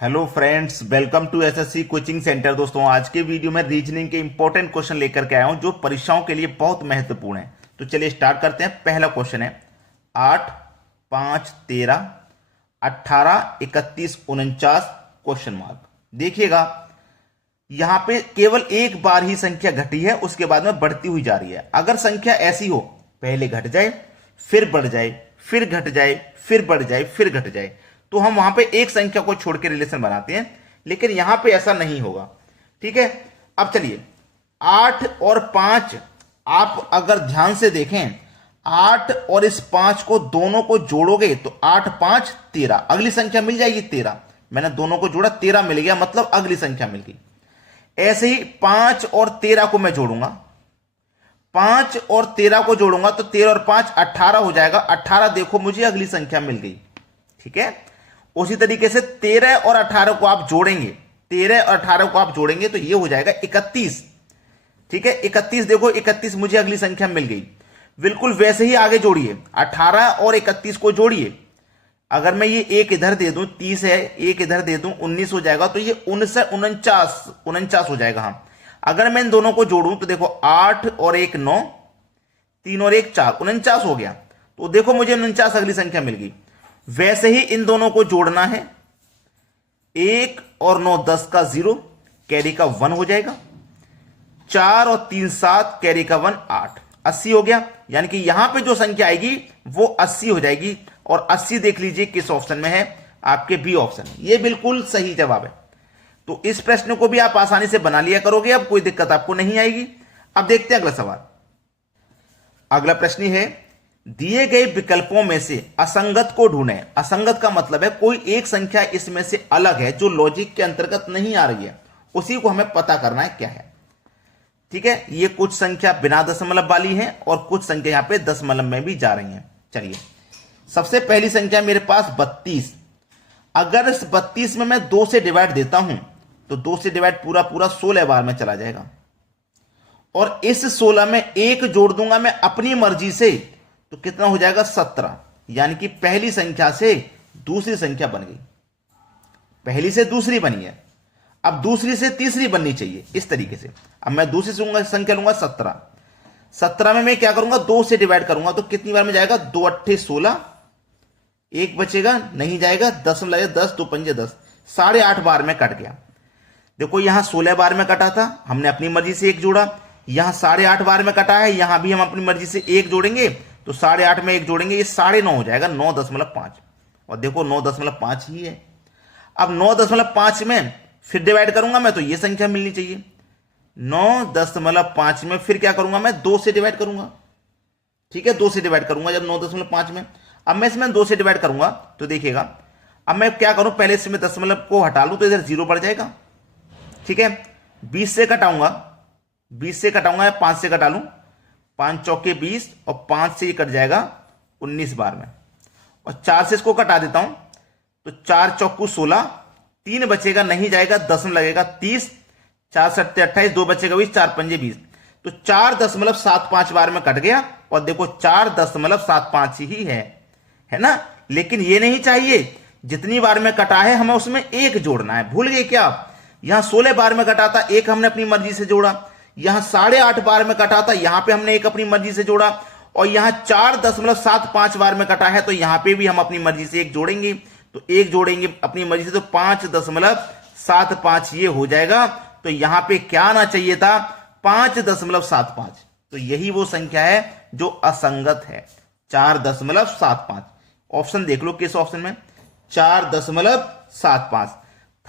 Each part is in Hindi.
Hello friends, welcome to SSC coaching centre. दोस्तों, आज के वीडियो में रीजनिंग के इंपॉर्टेंट क्वेश्चन लेकर के आया हूं जो परीक्षाओं के लिए बहुत महत्वपूर्ण है। तो चलिए स्टार्ट करते हैं। पहला क्वेश्चन है 8, 5, 13, 18, 31, 49 क्वेश्चन मार्क। देखिएगा, यहां पे केवल एक बार ही संख्या घटी है, उसके बाद में बढ़ती हुई जा रही है। अगर संख्या ऐसी हो, पहले घट जाए, फिर बढ़ जाए, फिर घट जाए, फिर बढ़ जाए, फिर घट जाए, तो हम वहां पे एक संख्या को छोड़ के रिलेशन बनाते हैं, लेकिन यहां पे ऐसा नहीं होगा। ठीक है, अब चलिए 8 और 5, आप अगर ध्यान से देखें, 8 और इस 5 को दोनों को जोड़ोगे तो 8, 5, 13, अगली संख्या मिल जाएगी 13। मैंने दोनों को जोड़ा, 13 मिल गया, मतलब अगली संख्या मिल गई। ऐसे ही 5 और 13 को मैं जोड़ूंगा, 5 और 13 को जोड़ूंगा तो 13 और 5 18 हो जाएगा। 18 देखो, मुझे अगली संख्या मिल गई। ठीक है, उसी तरीके से 13 और 18 को आप जोड़ेंगे, 13 और 18 को आप जोड़ेंगे तो ये हो जाएगा 31। ठीक है, 31 देखो, 31 मुझे अगली संख्या मिल गई। बिल्कुल वैसे ही आगे जोड़िए, 18 और 31 को जोड़िए। अगर मैं ये एक इधर दे दूं, 30 है, एक इधर दे दूं, 19 हो जाएगा, तो ये 49 हो जाएगा। हाँ, अगर मैं इन दोनों को जोड़ूं तो देखो 8 और 1 9, 3 और 1 4, 49 हो गया। तो देखो मुझे 49 अगली संख्या मिल गई। वैसे ही इन दोनों को जोड़ना है, 1 और 9 10 का 0, कैरी का 1 हो जाएगा। 4 और 3 7, कैरी का 1 8, 80 हो गया। यानी कि यहां पे जो संख्या आएगी वो 80 हो जाएगी। और 80 देख लीजिए किस ऑप्शन में है, आपके बी ऑप्शन। ये बिल्कुल सही जवाब है। तो इस प्रश्न को भी आप आसानी से बना लिया करोगे, अब कोई दिक्कत आपको नहीं आएगी। अब देखते हैं अगला सवाल। अगला प्रश्न है, दिए गए विकल्पों में से असंगत को ढूंढें। असंगत का मतलब है कोई एक संख्या इसमें से अलग है जो लॉजिक के अंतर्गत नहीं आ रही है, उसी को हमें पता करना है क्या है। ठीक है, ये कुछ संख्या बिना दशमलव वाली है और कुछ संख्या यहां पे दशमलव में भी जा रही हैं। चलिए, सबसे पहली संख्या मेरे पास 32। अगर इस 32 में मैं 2 से डिवाइड देता हूं तो 2 से डिवाइड पूरा पूरा 16 बार में चला जाएगा। और इस 16 में 1 जोड़ दूंगा मैं अपनी मर्जी से, तो कितना हो जाएगा 17। यानी कि पहली संख्या से दूसरी संख्या बन गई, पहली से दूसरी बनी है। अब दूसरी से तीसरी बननी चाहिए, इस तरीके से। अब मैं दूसरी संख्या लूंगा 17। 17 में मैं क्या करूंगा, 2 से डिवाइड करूंगा तो कितनी बार में जाएगा, 2 अट्ठे 16, 1 बचेगा, नहीं जाएगा, 10 में लगेगा, 10 2 पंजे 10, 8.5 बार में कट गया। देखो यहां 16 बार में कटा था, हमने अपनी मर्जी से 1 जोड़ा। यहां 8.5 बार में कटा है, यहां भी हम अपनी मर्जी से 1 जोड़ेंगे, तो 8.5 में 1 जोड़ेंगे, ये 9.5 हो जाएगा, 9.5। और देखो 9.5 ही है। अब 9.5 में फिर डिवाइड करूंगा मैं तो ये संख्या मिलनी चाहिए। 9.5 में फिर क्या करूंगा, मैं 2 से डिवाइड करूंगा। ठीक है, 2 से डिवाइड करूंगा जब 9.5 में। अब मैं इसमें 2 से डिवाइड करूंगा तो देखिएगा, अब मैं क्या करूं, पहले इसमें दशमलव को हटा लूं तो इधर 0 बढ़ जाएगा। ठीक है, 20 से कटाऊंगा, 20 से कटाऊंगा या 5 से कटा लूं, 5 चौके 20 और 5 से ये कट जाएगा 19 बार में। और 4 से इसको कटा देता हूं तो 4 चौकू 16, 3 बचेगा, नहीं जाएगा, 10 में लगेगा 30, 4 सत्ते 28, 2 बचेगा 20, 4 पंजे 20, तो 4.75 बार में कट गया। और देखो 4.75 ही है ना। लेकिन ये नहीं चाहिए, जितनी बार में कटा है हमें उसमें 1 जोड़ना है। भूल गए क्या आप, यहां 16 बार में कटा था, 1 हमने अपनी मर्जी से जोड़ा। यहां 8.5 बार में कटा था, यहां पे हमने 1 अपनी मर्जी से जोड़ा। और यहां 4.75 बार में कटा है, तो यहां पे भी हम अपनी मर्जी से 1 जोड़ेंगे। तो 1 जोड़ेंगे अपनी मर्जी से तो 5.75 ये हो जाएगा। तो यहां पे क्या आना चाहिए था, 5.75। तो यही वो संख्या है जो असंगत है, 4.75। ऑप्शन देख लो किस ऑप्शन में, 4.75।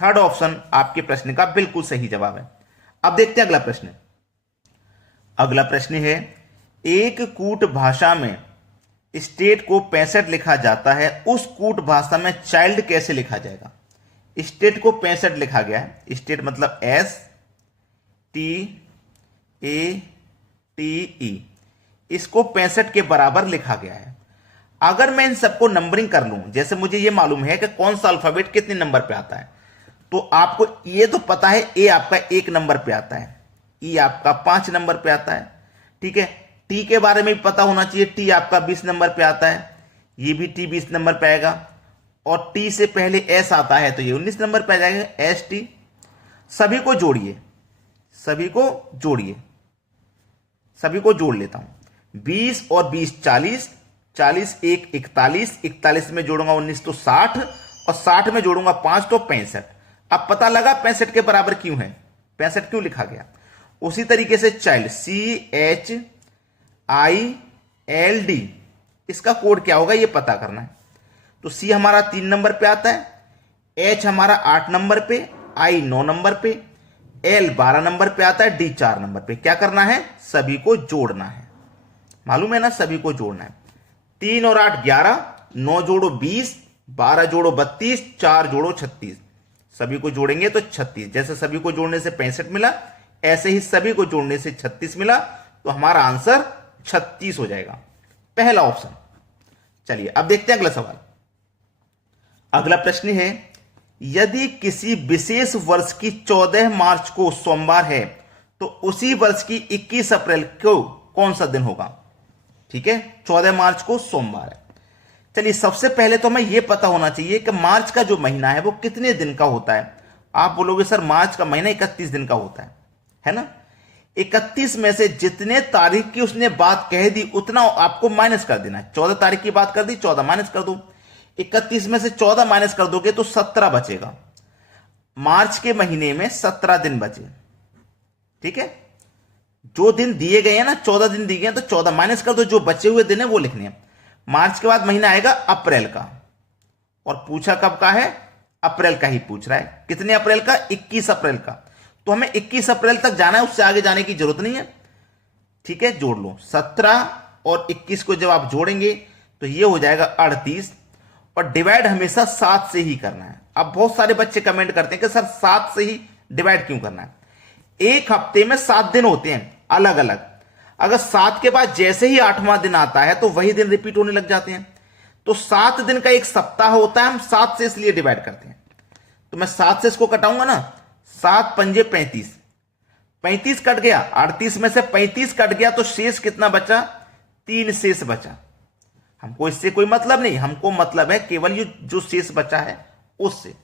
थर्ड ऑप्शन आपके प्रश्न का बिल्कुल सही जवाब है। अब देखते हैं अगला प्रश्न। अगला प्रश्न है, एक कूट भाषा में स्टेट को 65 लिखा जाता है, उस कूट भाषा में चाइल्ड कैसे लिखा जाएगा। स्टेट को 65 लिखा गया है, स्टेट मतलब STATE, इसको 65 के बराबर लिखा गया है। अगर मैं इन सबको नंबरिंग कर लूं, जैसे मुझे यह मालूम है कि कौन सा अल्फाबेट कितने नंबर पे आता है, तो आपको ये तो पता है, ए आपका 1 नंबर पे आता है, ई आपका 5 नंबर पे आता है। ठीक है, टी के बारे में भी पता होना चाहिए, टी आपका 20 नंबर पे आता है, ये भी टी 20 नंबर पे आएगा। और टी से पहले एस आता है तो ये 19 नंबर पे आ जाएगा, एस टी। सभी को जोड़िए, सभी को जोड़िए, सभी को जोड़ लेता हूं। 20 और 20 40, 40 1 41, 41 में जोड़ूंगा 19 तो 60, और 60 में जोड़ूंगा 5 तो 65। अब पता लगा 65 के बराबर क्यों है, 65 क्यों लिखा गया। उसी तरीके से चाइल्ड, CHILD, इसका कोड क्या होगा ये पता करना है। तो सी हमारा 3 नंबर पे आता है, एच हमारा 8 नंबर पे, आई 9 नंबर पे, एल 12 नंबर पे आता है, डी 4 नंबर पे। क्या करना है, सभी को जोड़ना है, मालूम है ना, सभी को जोड़ना है। 3 और 8 11, 9 जोड़ो 20, 12 जोड़ो 32, 4 जोड़ो 36। सभी को जोड़ेंगे तो 36। जैसे सभी को जोड़ने से 65 मिला, ऐसे ही सभी को जोड़ने से 36 मिला, तो हमारा आंसर 36 हो जाएगा, पहला ऑप्शन। चलिए अब देखते हैं अगला सवाल। अगला प्रश्न है, यदि किसी विशेष वर्ष की 14 मार्च को सोमवार है तो उसी वर्ष की 21 अप्रैल को कौन सा दिन होगा। ठीक है, 14 मार्च को सोमवार है। चलिए सबसे पहले तो हमें यह पता होना चाहिए कि मार्च का जो महीना है वो कितने दिन का होता है। आप बोलोगे सर मार्च का महीना 31 दिन का होता है ना। 31 में से जितने तारीख की उसने बात कह दी उतना आपको माइनस कर देना है। 14 तारीख की बात कर दी, 14 माइनस कर दो। 31 में से 14 माइनस कर दोगे तो 17 बचेगा। मार्च के महीने में 17 दिन बचे। ठीक है, जो दिन दिए गए हैं ना, 14 दिन दिए गए, तो 14 माइनस कर दो, जो बचे हुए दिन है वो लिखने हैं। मार्च के बाद महीना आएगा अप्रैल का, और पूछा कब का है, अप्रैल का ही पूछ रहा है। कितने अप्रैल का, 21 अप्रैल का। तो हमें 21 अप्रैल तक जाना है, उससे आगे जाने की जरूरत नहीं है। ठीक है, जोड़ लो। 17 और 21 को जब आप जोड़ेंगे तो ये हो जाएगा 38, और डिवाइड हमेशा 7 से ही करना है। अब बहुत सारे बच्चे कमेंट करते हैं कि सर 7 से ही डिवाइड क्यों करना है। एक हफ्ते में 7 दिन होते हैं अलग अलग। अगर 7 के बाद जैसे ही 8वां दिन आता है तो वही दिन रिपीट होने लग जाते हैं। तो 7 दिन का एक सप्ताह होता है, हम 7 से इसलिए डिवाइड करते हैं। तो मैं 7 से इसको कटाऊंगा ना, 7 पंजे 35, 35 कट गया। 38 में से 35 कट गया तो शेष कितना बचा, 3 शेष बचा। हमको इससे कोई मतलब नहीं, हमको मतलब है केवल ये जो शेष बचा है उससे।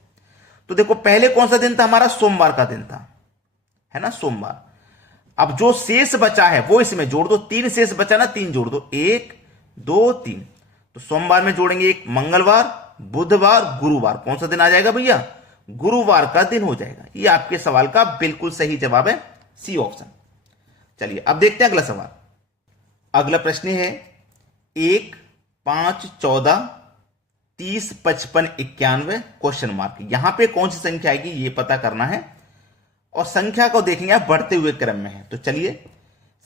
तो देखो पहले कौन सा दिन था हमारा, सोमवार का दिन था, है ना, सोमवार। अब जो शेष बचा है वो इसमें जोड़ दो। 3 शेष बचा ना, 3 जोड़ दो, 1 2 3। तो सोमवार में जोड़ेंगे 1, मंगलवार, बुधवार, गुरुवार। कौन सा दिन आ जाएगा भैया, गुरुवार का दिन हो जाएगा। ये आपके सवाल का बिल्कुल सही जवाब है, सी ऑप्शन। चलिए अब देखते हैं अगला सवाल। अगला प्रश्न है 1 5 14 30 55 91 क्वेश्चन मार्क। यहां पे कौन सी संख्या आएगी ये पता करना है, और संख्या को देखेंगे आप बढ़ते हुए क्रम में है। तो चलिए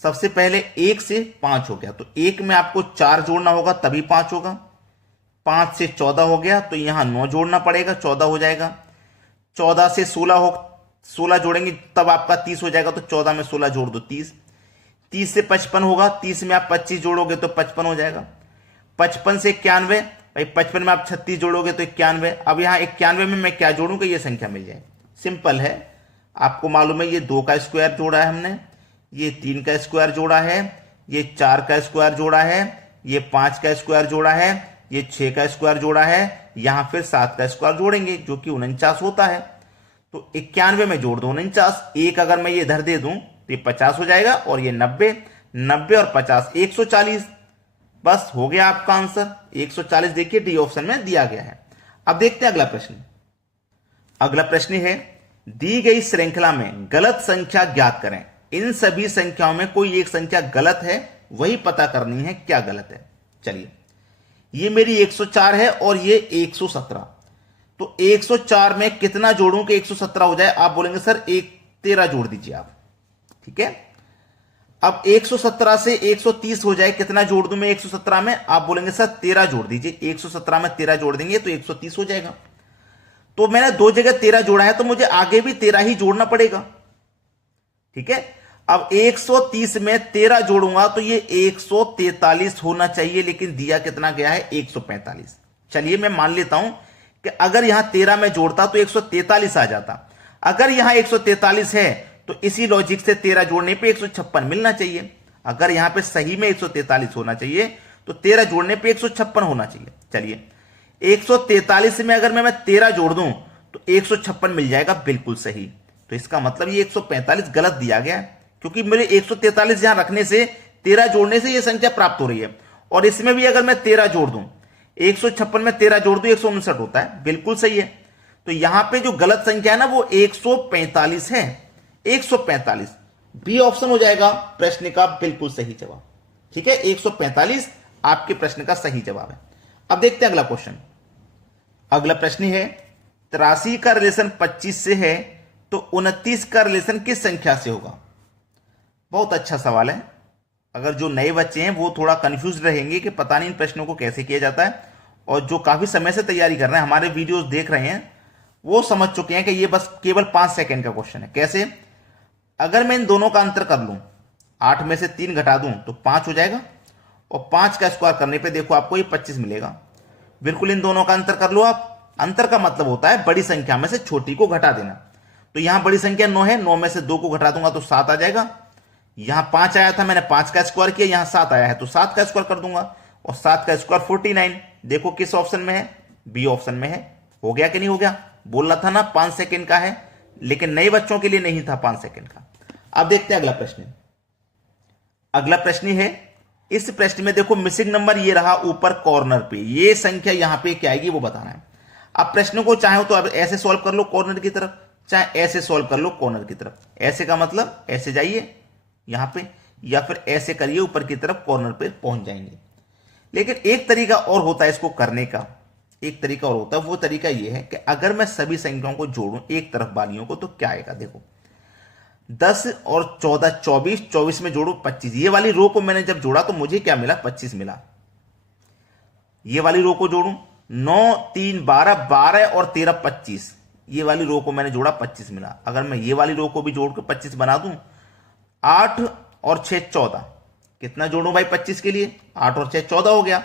सबसे पहले 1 से 5 हो गया, तो 1 में आपको 4 जोड़ना होगा तभी 5 होगा। 5 से 14 हो गया तो यहां 9 जोड़ना पड़ेगा, 14 हो जाएगा। 14 से 16 जोड़ेंगे तब आपका 30 हो जाएगा, तो 14 में 16 जोड़ दो 30। 30 से 55 होगा, 30 में आप 25 जोड़ोगे तो 55 हो जाएगा। 55 से 91, भाई 55 में आप 36 जोड़ोगे तो 91। अब यहां 91 में मैं क्या जोड़ूं कि ये संख्या मिल जाए। सिंपल है, आपको मालूम है ये 2 का स्क्वायर जोड़ा है हमने, ये 3 का स्क्वायर जोड़ा है, ये 4 का स्क्वायर जोड़ा है, ये 5 का स्क्वायर जोड़ा है, ये 6 का स्क्वायर जोड़ा है, यहां फिर 7 का स्क्वायर जोड़ेंगे जो कि 49 होता है। तो 91 में जोड़ दो 49। एक अगर मैं ये इधर दे दूं तो ये 50 हो जाएगा, और ये 90, 90 और 50 140। बस हो गया आपका आंसर 140। देखिए डी ऑप्शन में दिया गया है। अब देखते हैं अगला प्रश्न। अगला प्रश्न है, दी गई श्रृंखला में गलत संख्या ज्ञात करें। इन सभी संख्याओं में कोई एक संख्या गलत है, वही पता करनी है क्या गलत है। चलिए ये मेरी 104 है और ये 117। तो 104 में कितना जोड़ूं कि 117 हो जाए। आप बोलेंगे सर 13 जोड़ दीजिए आप। ठीक है, अब 117 से 130 हो जाए, कितना जोड़ दूं मैं 117 में। आप बोलेंगे सर 13 जोड़ दीजिए। 117 में 13 जोड़ देंगे तो 130 हो जाएगा। तो मैंने 2 जगह 13 जोड़ा है तो मुझे आगे भी 13 ही जोड़ना पड़ेगा। ठीक है, अब 130 में 13 जोड़ूंगा तो ये 143 होना चाहिए, लेकिन दिया कितना गया है 145। चलिए मैं मान लेता हूं कि अगर यहां 13 में जोड़ता तो 143 आ जाता। अगर यहां 143 है तो इसी लॉजिक से 13 जोड़ने पे 156 मिलना चाहिए। अगर यहां पे सही में 143 होना चाहिए तो 13 जोड़ने पे 156 होना चाहिए। चलिए 143 में अगर मैं 13 जोड़ दूं तो 156 मिल जाएगा, बिल्कुल सही। तो इसका मतलब ये 145 गलत दिया गया है, क्योंकि मेरे 143 यहां रखने से 13 जोड़ने से ये संख्या प्राप्त हो रही है। और इसमें भी अगर मैं 13 जोड़ दूं, 156 में 13 जोड़ दूं 159 होता है, बिल्कुल सही है। तो यहां पे जो गलत संख्या है ना वो 145 है, 145 बी ऑप्शन हो जाएगा प्रश्न का बिल्कुल सही जवाब। ठीक है, 145 आपके प्रश्न का सही जवाब है। अब देखते हैं अगला क्वेश्चन। अगला प्रश्न है 83 का रिलेशन 25 से है तो 29 का रिलेशन किस संख्या से होगा। बहुत अच्छा सवाल है। अगर जो नए बच्चे हैं वो थोड़ा कंफ्यूज रहेंगे कि पता नहीं इन प्रश्नों को कैसे किया जाता है, और जो काफी समय से तैयारी कर रहे हैं, हमारे वीडियोस देख रहे हैं, वो समझ चुके हैं कि ये बस केवल 5 सेकंड का क्वेश्चन है। कैसे? अगर मैं इन दोनों का अंतर कर लूं, 8 में से 3 घटा दूं तो 5 हो जाएगा, और 5 का स्क्वायर करने पे देखो आपको ये 25 मिलेगा। बिल्कुल इन दोनों का अंतर कर लो आप। अंतर का मतलब होता है बड़ी संख्या में से छोटी को घटा देना। तो यहां बड़ी संख्या 9 है, 9 में से 2 को घटा दूंगा तो 7 आ जाएगा। यहां 5 आया था, मैंने 5 का स्क्वायर किया, यहां 7 आया है तो 7 का स्क्वायर कर दूंगा, और 7 का स्क्वायर 49। देखो किस ऑप्शन में है, बी ऑप्शन में है। हो गया कि नहीं हो गया? बोल रहा था ना 5 सेकंड का है, लेकिन नए बच्चों के लिए नहीं था 5 सेकंड का। अब देखते हैं अगला प्रश्न। अगला प्रश्न है, इस प्रश्न में देखो मिसिंग नंबर ये रहा ऊपर कॉर्नर पे, ये संख्या यहां पे क्या आएगी वो बताना है। अब प्रश्न को चाहे तो अब ऐसे सॉल्व कर लो कॉर्नर की तरफ, चाहे ऐसे सॉल्व कर लो कॉर्नर की तरफ। ऐसे का मतलब ऐसे जाइए यहां पे, या फिर ऐसे करिए ऊपर की तरफ, कॉर्नर पे पहुंच जाएंगे। लेकिन एक तरीका और होता है इसको करने का, एक तरीका और होता है। वो तरीका ये है कि अगर मैं सभी संख्याओं को जोड़ूं एक तरफ वालियों को तो क्या आएगा। देखो 10 और 14 24, 24 में जोड़ू 25। ये वाली रो को मैंने जब जोड़ा तो मुझे क्या मिला, 25 मिला। ये वाली रो को जोड़ू 9 3 12, 12 और 13 25। ये वाली रो को मैंने जोड़ा 25 मिला। अगर मैं ये वाली रो को भी जोड़ के 25 बना दूं, 8 और 6 14, कितना जोड़ू भाई 25 के लिए, 8 और 6 14 हो गया।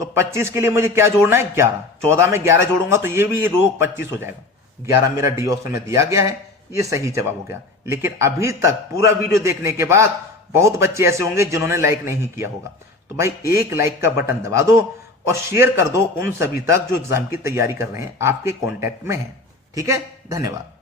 तो 25 के लिए मुझे क्या जोड़ना है, 11। 14 में 11 जोड़ूंगा तो ये भी रो 25 हो जाएगा। 11 मेरा डी ऑप्शन में दिया गया है, ये सही जवाब हो गया। लेकिन अभी तक पूरा वीडियो देखने के बाद बहुत बच्चे ऐसे होंगे जिन्होंने लाइक नहीं किया होगा, तो भाई एक लाइक का बटन दबा दो और शेयर कर दो उन सभी तक जो एग्जाम की तैयारी कर रहे हैं, आपके कांटेक्ट में हैं। ठीक है, धन्यवाद।